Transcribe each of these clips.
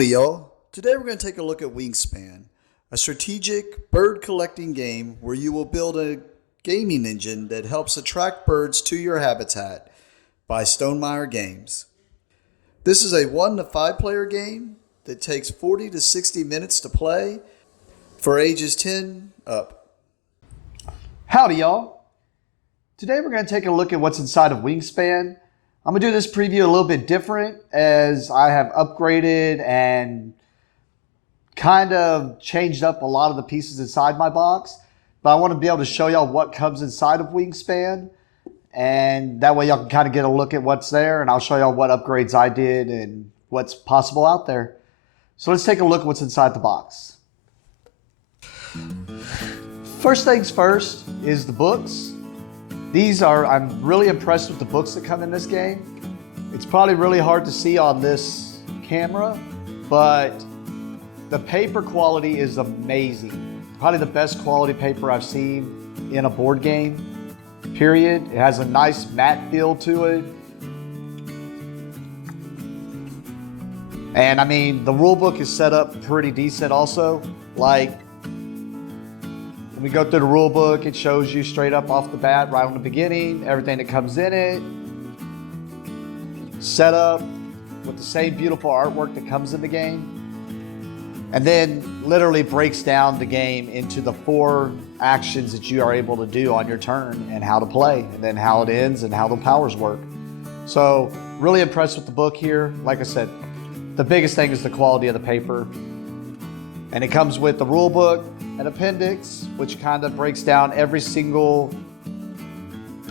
Howdy, y'all. Today we're going to take a look at Wingspan, a strategic bird collecting game where you will build a gaming engine that helps attract birds to your habitat by Stonemaier Games. This is a 1 to 5 player game that takes 40 to 60 minutes to play for ages 10 up. Howdy, y'all. Today we're going to take a look at what's inside of Wingspan. I'm going to do this preview a little bit different as I have upgraded and kind of changed up a lot of the pieces inside my box. But I want to be able to show y'all what comes inside of Wingspan, and that way y'all can kind of get a look at what's there, and I'll show y'all what upgrades I did and what's possible out there. So let's take a look at what's inside the box. First things first is the books. I'm really impressed with the books that come in this game. It's probably really hard to see on this camera, but the paper quality is amazing. Probably the best quality paper I've seen in a board game, period. It has a nice matte feel to it. And I mean, the rule book is set up pretty decent also. Like, when we go through the rule book, it shows you straight up off the bat, right on the beginning, everything that comes in it. Set up with the same beautiful artwork that comes in the game. And then literally breaks down the game into the 4 actions that you are able to do on your turn and how to play, and then how it ends and how the powers work. So really impressed with the book here. Like I said, the biggest thing is the quality of the paper. And it comes with the rule book, an appendix, which kind of breaks down every single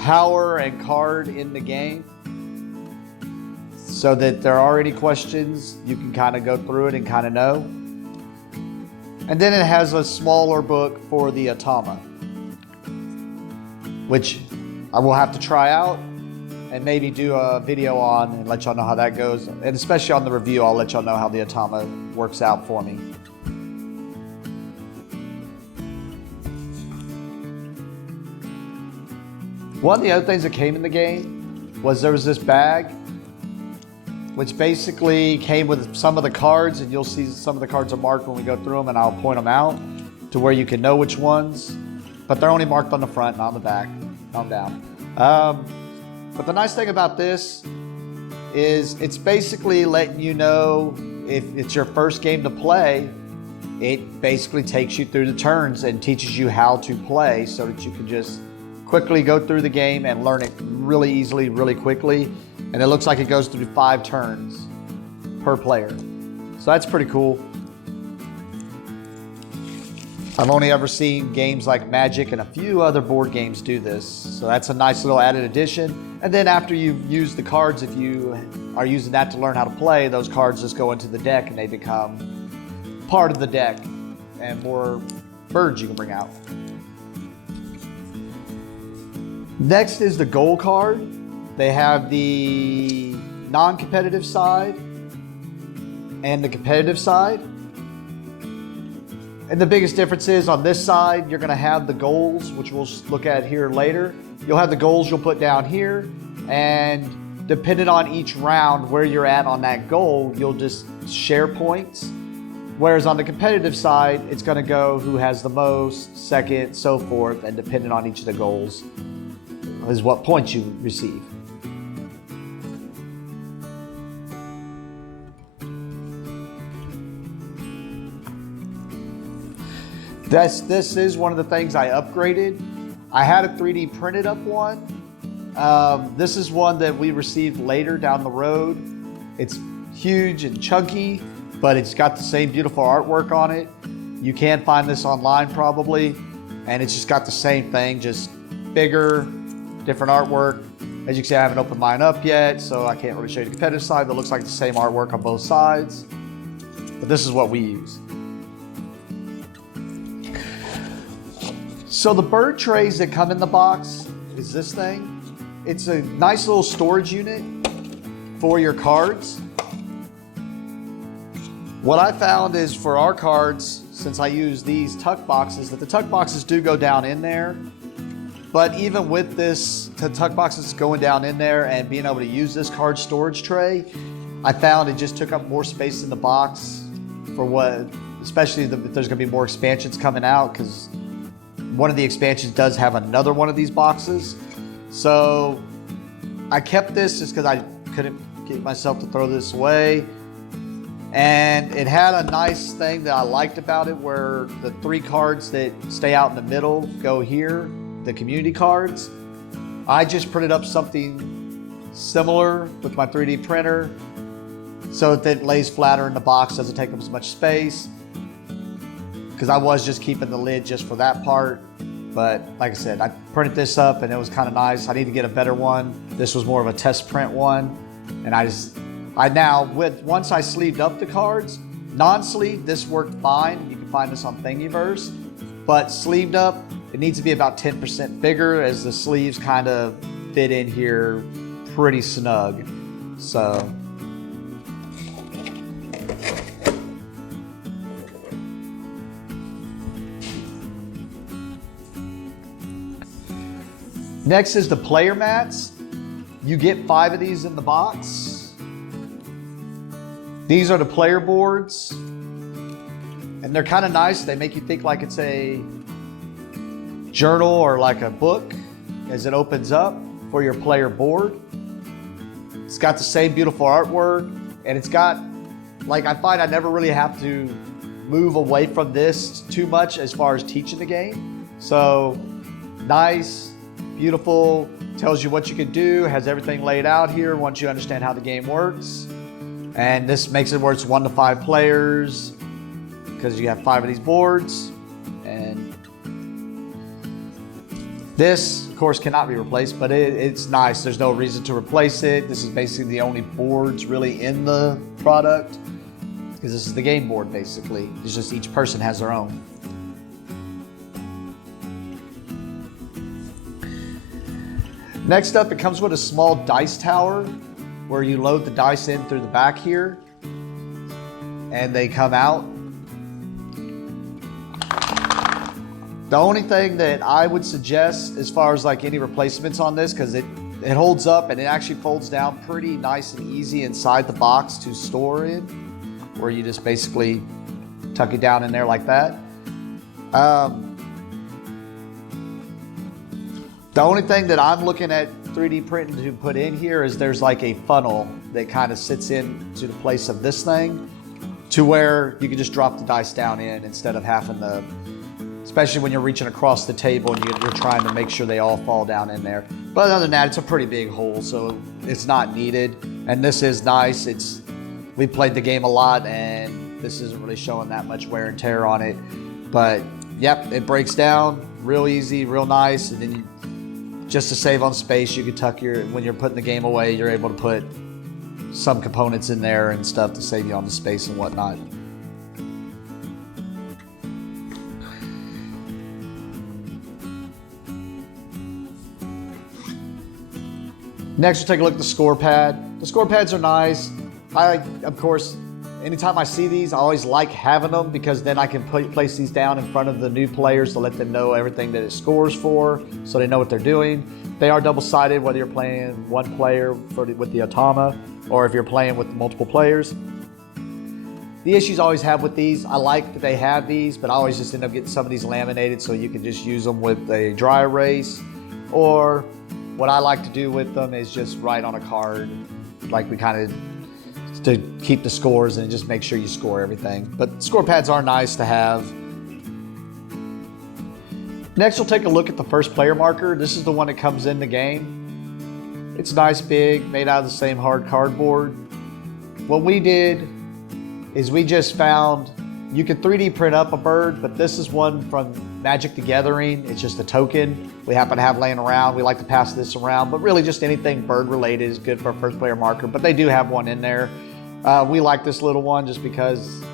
power and card in the game, so that if there are any questions, you can kind of go through it and kind of know. And then it has a smaller book for the Automa, which I will have to try out and maybe do a video on and let y'all know how that goes. And especially on the review, I'll let y'all know how the Automa works out for me. One of the other things that came in the game was there was this bag, which basically came with some of the cards, and you'll see some of the cards are marked when we go through them, and I'll point them out to where you can know which ones, but they're only marked on the front, not on the back. Calm down. But the nice thing about this is it's basically letting you know if it's your first game to play, it basically takes you through the turns and teaches you how to play so that you can just quickly go through the game and learn it really easily, really quickly. And it looks like it goes through 5 turns per player. So that's pretty cool. I've only ever seen games like Magic and a few other board games do this. So that's a nice little added addition. And then after you've used the cards, if you are using that to learn how to play, those cards just go into the deck and they become part of the deck and more birds you can bring out. Next is the goal card. They have the non-competitive side and the competitive side. And the biggest difference is on this side, you're gonna have the goals, which we'll look at here later. You'll have the goals you'll put down here, and depending on each round where you're at on that goal, you'll just share points. Whereas on the competitive side, it's gonna go who has the most, second, so forth, and depending on each of the goals is what points you receive. This is one of the things I upgraded. I had a 3D printed up one. This is one that we received later down the road. It's huge and chunky, but it's got the same beautiful artwork on it. You can find this online probably, and it's just got the same thing, just bigger, different artwork. As you can see, I haven't opened mine up yet, so I can't really show you the competitive side, but it looks like the same artwork on both sides. But this is what we use. So the bird trays that come in the box is this thing. It's a nice little storage unit for your cards. What I found is for our cards, since I use these tuck boxes, that the tuck boxes do go down in there. But even with this, the tuck boxes going down in there and being able to use this card storage tray, I found it just took up more space in the box for what, especially if there's going to be more expansions coming out, because one of the expansions does have another one of these boxes. So I kept this just because I couldn't get myself to throw this away. And it had a nice thing that I liked about it, where the 3 cards that stay out in the middle go here, the community cards. I just printed up something similar with my 3D printer so that it lays flatter in the box, doesn't take up as much space, because I was just keeping the lid just for that part. But like I said, I printed this up and it was kind of nice. I need to get a better one. This was more of a test print one, and once I sleeved up the cards, non-sleeved, this worked fine. You can find this on Thingiverse, but sleeved up, it needs to be about 10% bigger, as the sleeves kind of fit in here pretty snug. So next is the player mats. You get 5 of these in the box. These are the player boards, and they're kind of nice. They make you think like it's a journal or like a book as it opens up for your player board. It's got the same beautiful artwork, and it's got, like, I find I never really have to move away from this too much as far as teaching the game. So nice, beautiful, tells you what you can do, has everything laid out here once you understand how the game works. And this makes it where it's 1 to 5 players, because you have 5 of these boards. And this, of course, cannot be replaced, but it's nice. There's no reason to replace it. This is basically the only boards really in the product, because this is the game board basically. It's just each person has their own. Next up, it comes with a small dice tower where you load the dice in through the back here, and they come out. The only thing that I would suggest as far as like any replacements on this, because it holds up and it actually folds down pretty nice and easy inside the box to store in, where you just basically tuck it down in there like that. The only thing that I'm looking at 3D printing to put in here is there's like a funnel that kind of sits into the place of this thing, to where you can just drop the dice down in instead of having to, especially when you're reaching across the table and you're trying to make sure they all fall down in there. But other than that, it's a pretty big hole, so it's not needed. And this is nice. We played the game a lot, and this isn't really showing that much wear and tear on it. But yep, it breaks down real easy, real nice. And then just to save on space, you can tuck when you're putting the game away, you're able to put some components in there and stuff to save you on the space and whatnot. Next, we'll take a look at the score pad. The score pads are nice. Of course, anytime I see these, I always like having them, because then I can place these down in front of the new players to let them know everything that it scores for, so they know what they're doing. They are double-sided, whether you're playing one player with the Automa or if you're playing with multiple players. The issues I always have with these, I like that they have these, but I always just end up getting some of these laminated so you can just use them with a dry erase. Or what I like to do with them is just write on a card, like we kind of, to keep the scores and just make sure you score everything. But score pads are nice to have. Next, we'll take a look at the first player marker. This is the one that comes in the game. It's nice, big, made out of the same hard cardboard. What we did is we just found, you can 3D print up a bird, but this is one from Magic the Gathering. It's just a token we happen to have laying around. We like to pass this around, but really just anything bird related is good for a first player marker, but they do have one in there. We like this little one just because it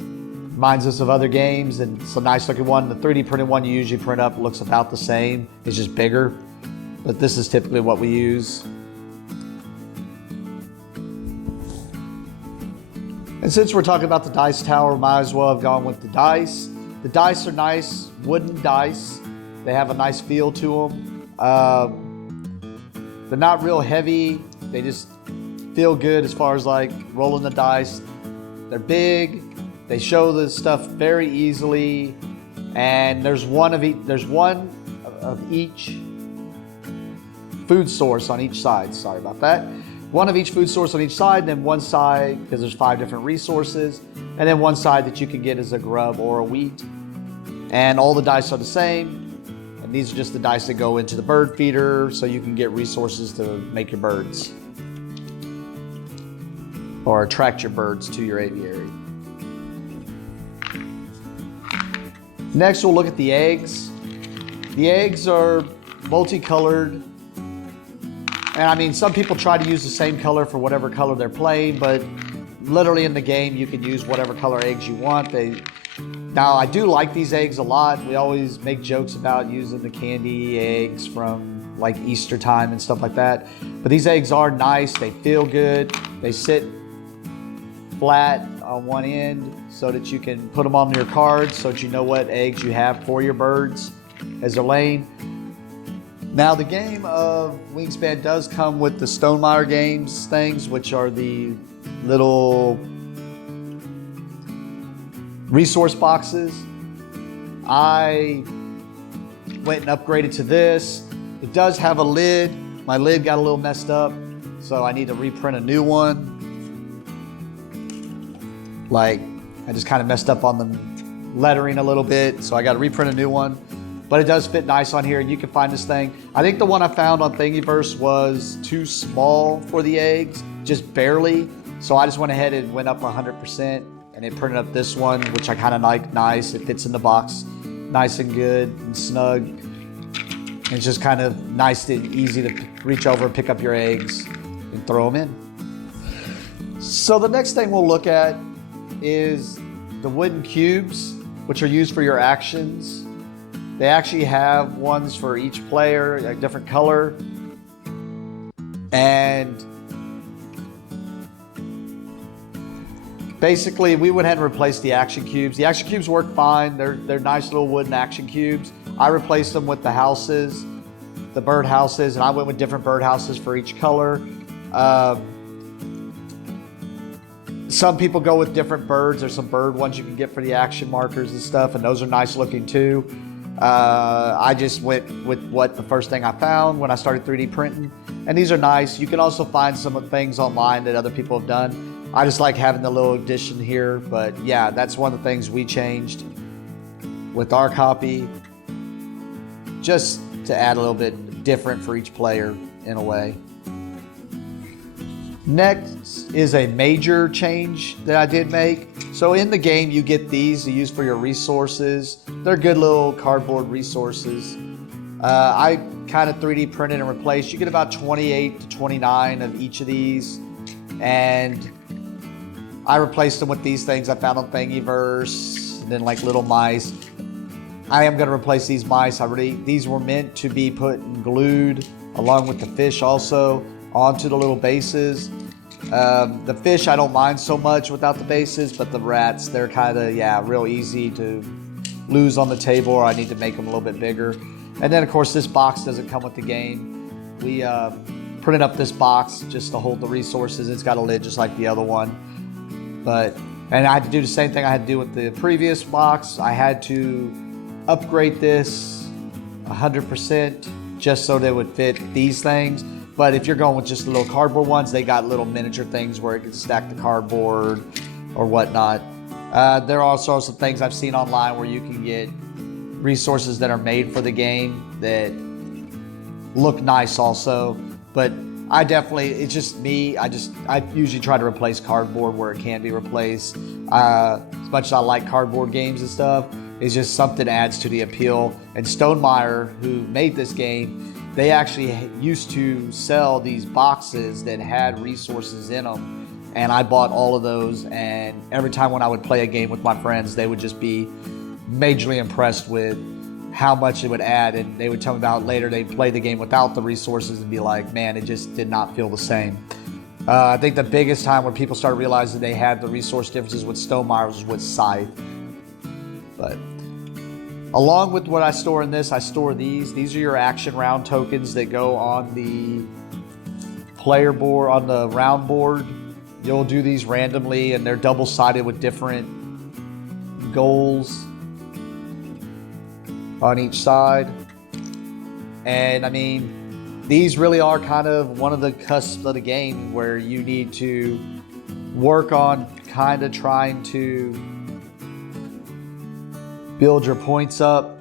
reminds us of other games, and it's a nice looking one. The 3D printed one you usually print up looks about the same. It's just bigger, but this is typically what we use. And since we're talking about the dice tower, might as well have gone with the dice. The dice are nice, wooden dice. They have a nice feel to them. They're not real heavy. They just feel good as far as like rolling the dice. They're big. They show the stuff very easily, and there's one of each food source on each side. Sorry about that. One of each food source on each side, and then one side, because there's 5 different resources, and then one side that you can get as a grub or a wheat. And all the dice are the same, and these are just the dice that go into the bird feeder, so you can get resources to make your birds or attract your birds to your aviary. Next, we'll look at the eggs. The eggs are multicolored. And I mean, some people try to use the same color for whatever color they're playing, but literally in the game, you can use whatever color eggs you want. Now, I do like these eggs a lot. We always make jokes about using the candy eggs from like Easter time and stuff like that. But these eggs are nice. They feel good. They sit flat on one end so that you can put them on your cards so that you know what eggs you have for your birds as they're laying. Now, the game of Wingspan does come with the Stonemaier games things, which are the little resource boxes. I went and upgraded to this. It does have a lid. My lid got a little messed up, so I need to reprint a new one. Like, I just kind of messed up on the lettering a little bit, so I got to reprint a new one. But it does fit nice on here, and you can find this thing. I think the one I found on Thingiverse was too small for the eggs, just barely. So I just went ahead and went up 100%, and it printed up this one, which I kind of like. Nice. It fits in the box nice and good and snug. And it's just kind of nice and easy to reach over and pick up your eggs and throw them in. So the next thing we'll look at is the wooden cubes, which are used for your actions. They actually have ones for each player, a different color. And basically, we went ahead and replaced the action cubes. The action cubes work fine. They're nice little wooden action cubes. I replaced them with the houses, the bird houses, and I went with different bird houses for each color. Some people go with different birds. There's some bird ones you can get for the action markers and stuff, and those are nice looking too. I just went with what the first thing I found when I started 3D printing, and these are nice. You can also find some things online that other people have done. I just like having the little addition here, but yeah, that's one of the things we changed with our copy, just to add a little bit different for each player in a way. Next is a major change that I did make. So in the game, you get these to use for your resources. They're good little cardboard resources. I kind of 3D printed and replaced. You get about 28 to 29 of each of these. And I replaced them with these things I found on Thingiverse, and then like little mice. I am going to replace these mice. These were meant to be put and glued along with the fish also onto the little bases. The fish I don't mind so much without the bases, but the rats, they're kind of, real easy to lose on the table, or I need to make them a little bit bigger. And then of course this box doesn't come with the game. We printed up this box just to hold the resources. It's got a lid just like the other one. And I had to do the same thing I had to do with the previous box. I had to upgrade this 100% just so they would fit these things. But if you're going with just the little cardboard ones, they got little miniature things where it can stack the cardboard or whatnot. There are also some things I've seen online where you can get resources that are made for the game that look nice also. But I definitely, it's just me. I usually try to replace cardboard where it can be replaced. As much as I like cardboard games and stuff, it's just something adds to the appeal. And Stonemaier, who made this game, they actually used to sell these boxes that had resources in them. And I bought all of those. And every time when I would play a game with my friends, they would just be majorly impressed with how much it would add. And they would tell me about later they'd play the game without the resources and be like, man, it just did not feel the same. I think the biggest time when people started realizing they had the resource differences with Stonemaier was with Scythe. But along with what I store in this, I store these. These are your action round tokens that go on the player board, on the round board, you'll do these randomly, and they're double-sided with different goals on each side. And I mean, these really are kind of one of the cusps of the game where you need to work on kind of trying to build your points up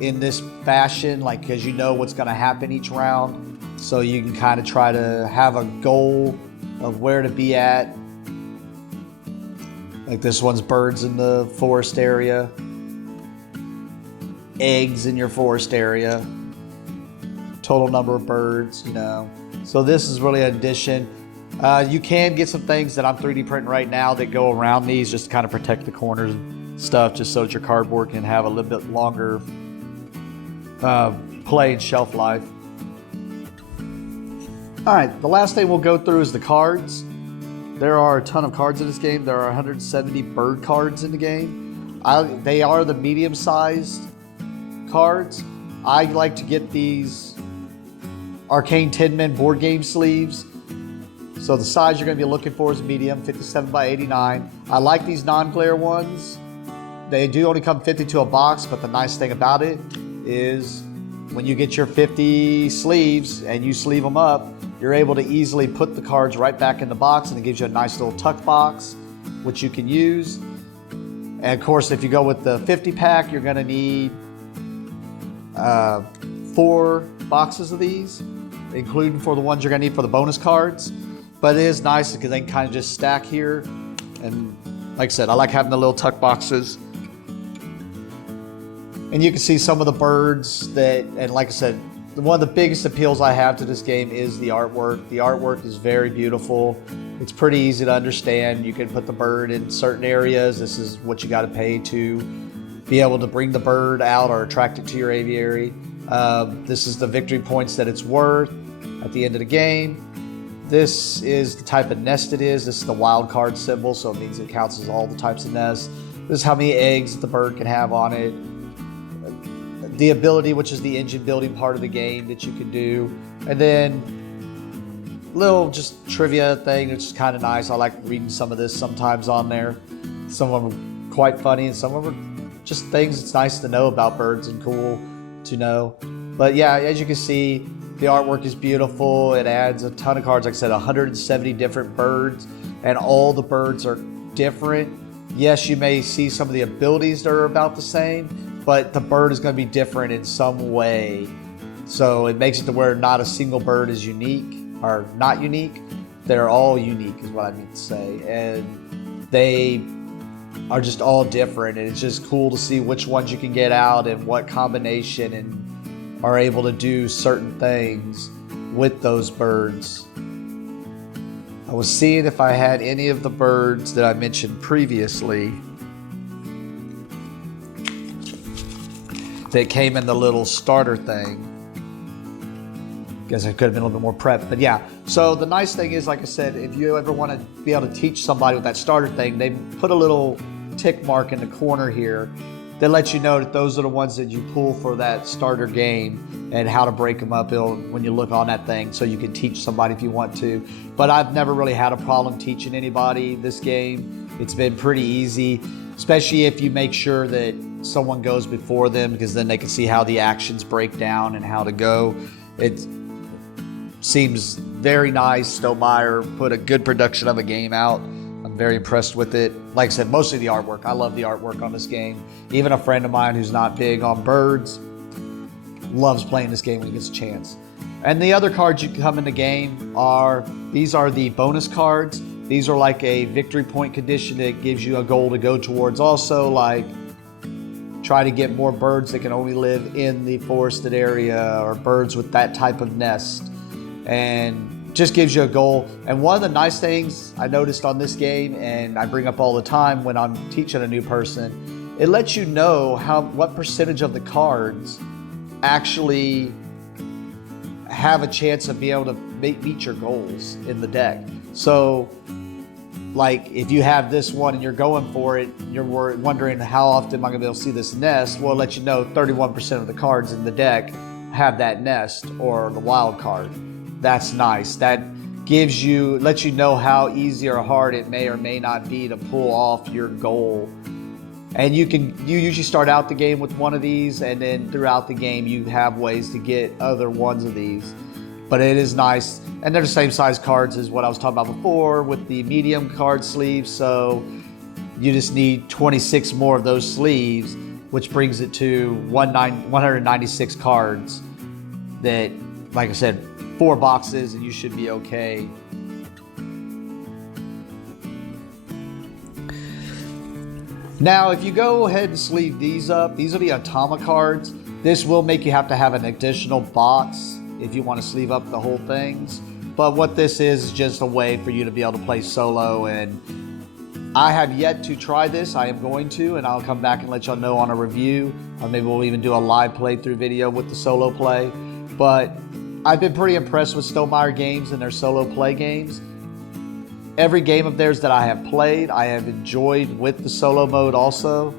in this fashion, like, because you know what's going to happen each round, so you can kind of try to have a goal of where to be at. Like this one's birds in the forest area, eggs in your forest area, total number of birds, you know. So this is really an addition. You can get some things that I'm 3D printing right now that go around these just to kind of protect the corners and stuff, just so that your cardboard can have a little bit longer play and shelf life. All right, the last thing we'll go through is the cards. There are a ton of cards in this game. There are 170 bird cards in the game. They are the medium-sized cards. I like to get these Arcane Tin Men board game sleeves. So the size you're going to be looking for is medium, 57 by 89. I like these non-glare ones. They do only come 50 to a box, but the nice thing about it is when you get your 50 sleeves and you sleeve them up, you're able to easily put the cards right back in the box, and it gives you a nice little tuck box, which you can use. And of course, if you go with the 50 pack, you're going to need 4 boxes of these, including for the ones you're going to need for the bonus cards. But it is nice because they can kind of just stack here. And like I said, I like having the little tuck boxes. And you can see some of the birds that, and like I said, one of the biggest appeals I have to this game is the artwork. The artwork is very beautiful. It's pretty easy to understand. You can put the bird in certain areas. This is what you got to pay to be able to bring the bird out or attract it to your aviary. This is the victory points that it's worth at the end of the game. This is the type of nest it is. This is the wild card symbol, so it means it counts as all the types of nests. This is how many eggs that the bird can have on it. The ability, which is the engine building part of the game that you can do. And then little just trivia thing, which is kind of nice. I like reading some of this sometimes on there. Some of them are quite funny, and some of them are just things it's nice to know about birds and cool to know. But yeah, as you can see, the artwork is beautiful. It adds a ton of cards. Like I said, 170 different birds, and all the birds are different. Yes, you may see some of the abilities that are about the same, but the bird is going to be different in some way. So it makes it to where not a single bird is unique or not unique. They're all unique is what I mean to say. And they are just all different. And it's just cool to see which ones you can get out and what combination, and are able to do certain things with those birds. I was seeing if I had any of the birds that I mentioned previously that came in the little starter thing. Guess I could have been a little bit more prepped, but yeah. So the nice thing is, like I said, if you ever want to be able to teach somebody with that starter thing, they put a little tick mark in the corner here that lets you know that those are the ones that you pull for that starter game and how to break them up when you look on that thing, so you can teach somebody if you want to. But I've never really had a problem teaching anybody this game. It's been pretty easy, especially if you make sure that someone goes before them, because then they can see how the actions break down and how to go. It seems very nice. Stonemeyer put a good production of a game out. I'm very impressed with it. Like I said, mostly the artwork. I love the artwork on this game. Even a friend of mine who's not big on birds loves playing this game when he gets a chance. And the other cards you come in the game these are the bonus cards. These are like a victory point condition that gives you a goal to go towards. Also, like, try to get more birds that can only live in the forested area, or birds with that type of nest, and just gives you a goal. And one of the nice things I noticed on this game, and I bring up all the time when I'm teaching a new person, it lets you know what percentage of the cards actually have a chance of being able to meet your goals in the deck. So, like, if you have this one and you're going for it, you're wondering how often am I going to be able to see this nest, well, it lets you know 31% of the cards in the deck have that nest or the wild card. That's nice. That lets you know how easy or hard it may or may not be to pull off your goal. And you usually start out the game with one of these, and then throughout the game you have ways to get other ones of these. But it is nice, and they're the same size cards as what I was talking about before with the medium card sleeves. So you just need 26 more of those sleeves, which brings it to 196 cards. That, like I said, 4 boxes, and you should be okay. Now, if you go ahead and sleeve these up, these are the Atama cards. This will make you have to have an additional box if you want to sleeve up the whole things. But what this is just a way for you to be able to play solo, and I have yet to try this. I am going to, and I'll come back and let y'all know on a review. Or maybe we'll even do a live playthrough video with the solo play. But I've been pretty impressed with Stonemaier Games and their solo play games. Every game of theirs that I have played, I have enjoyed with the solo mode also.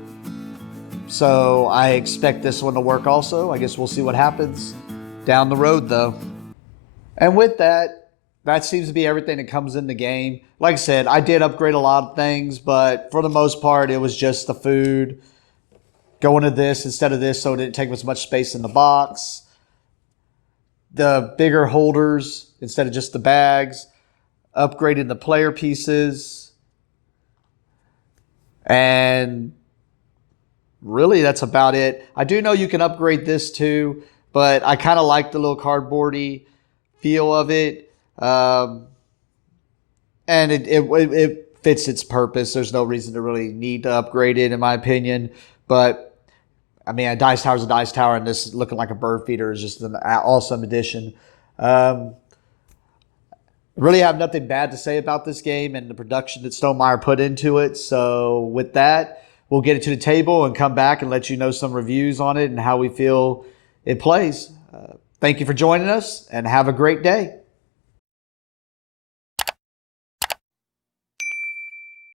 So I expect this one to work also. I guess we'll see what happens down the road though. And with that, that seems to be everything that comes in the game. Like I said, I did upgrade a lot of things, but for the most part, it was just the food. Going to this instead of this so it didn't take as much space in the box. The bigger holders instead of just the bags. Upgraded the player pieces, and really that's about it. I do know you can upgrade this too, but I kind of like the little cardboardy feel of it, and it fits its purpose. There's no reason to really need to upgrade it in my opinion, but I mean, a dice tower is a dice tower, and this looking like a bird feeder is just an awesome addition. Really have nothing bad to say about this game and the production that Stonemaier put into it. So with that, we'll get it to the table and come back and let you know some reviews on it and how we feel it plays. Thank you for joining us, and have a great day.